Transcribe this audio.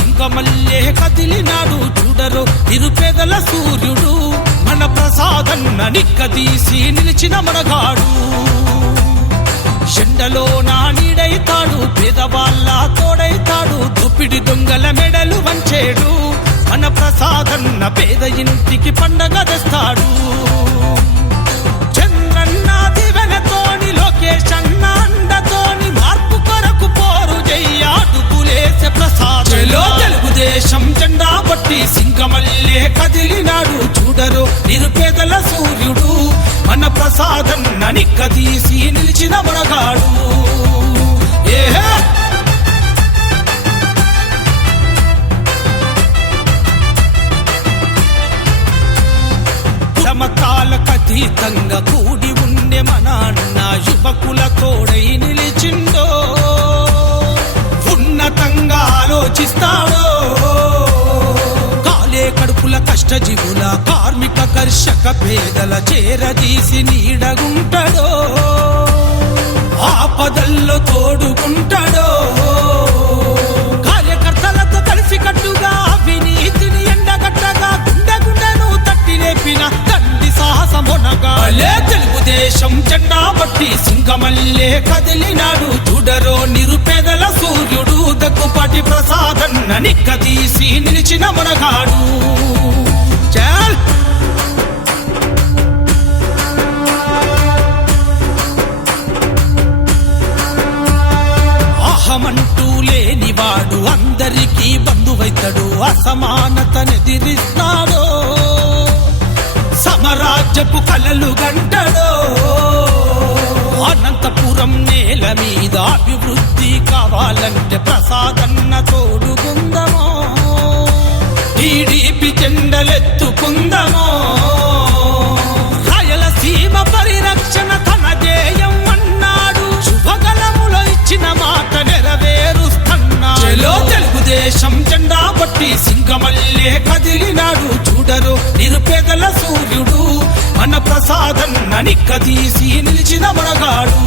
సింగమల్లే కదిలినాడు చూడరు నిరుపేదల సూర్యుడు మన ప్రసాదన్న నిక్కదీసి నిలిచిన మనగాడు ఎండలో నా నీడైతాడు పేదవాళ్ళ తోడైతాడు దోపిడి దొంగల మెడలు వంచేడు మన ప్రసాదన్న పేద ఇంటికి పండగ తెస్తాడు చంద్రన్న దివెనతోని లోకేష్ అన్న అండతోని మార్పు కొరకు పోరు చెయ్యాడు పులేసే ప్రసాద్ తెలుగుదేశం జెండా పట్టి సింగమల్లే కదిలినాడు చూడరు నిరుపేదల సూర్యుడు మన ప్రసాదన్న నిక్కదీసి నిలిచిన మనగాడు సమతాలకతీతంగా కూడి ఉండే మన అన్న యువకుల తోడై నిలిచిండో ఉన్నతంగా ఆలోచిస్తాడో కాలే కడుపుల కష్టజీవుల కార్మిక కర్షక పేదల చేరదీసి నీడగుంటాడో ఆపదల్లో తోడుకుంటాడో కార్యకర్తలతో కలిసి కట్టుగా అవినీతిని ఎండగట్టగా గుండె గుండెను తట్టి లేపిన తండ్రి సాహసమునగా తెలుగుదేశం జెండా పట్టి సింగమల్లే కదిలినాడు చూడరో నిరుపేదల సూర్యుడు దగ్గుపాటి ప్రసాదన్న నిక్కదీసి నిలిచిన మనగాడు చాల్ అహమంటూ లేనివాడు అందరికీ బంధువైతాడు అసమానతనెదిరిస్తాడో సమరాజ్యపు కలలు గంటడో అనంతపురం నేల మీద అభివృద్ధి కావాలంటే ప్రసాదన్న తోడుకుందమో టీడీపీ జెండలెత్తుకుందమో రాయలసీమ పరిరక్షణ తన ధ్యేయం అన్నాడు శుభగలములో ఇచ్చిన మాట నెరవేరుస్తున్నాడు తెలుగుదేశం జెండా పట్టి సింగమల్లే కదిలినాడు చూడరు నిరుపేదల సూర్యుడు మన ప్రసాదన్న నిక్కదీసి నిలిచిన మనగాడు